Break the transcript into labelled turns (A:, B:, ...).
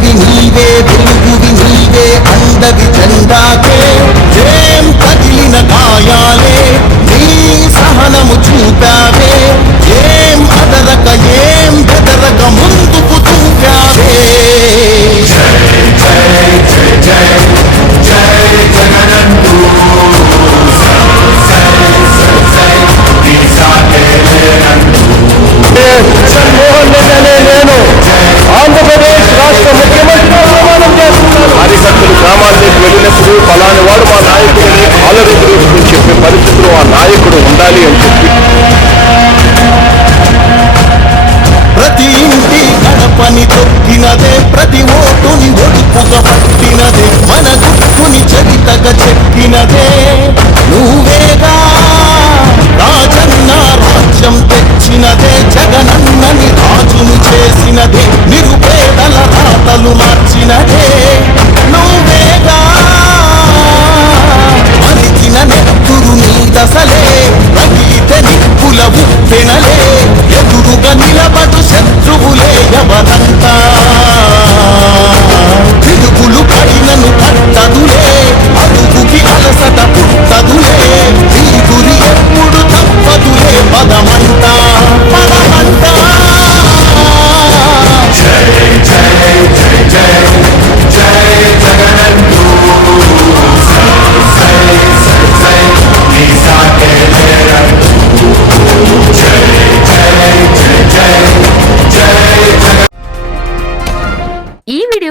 A: నీవే వెలుగుది నీవే అందవి జెండాకే
B: పరిస్థితిలో ఆ నాయకుడు ఉండాలి అని చెప్పి
A: శత్రువులే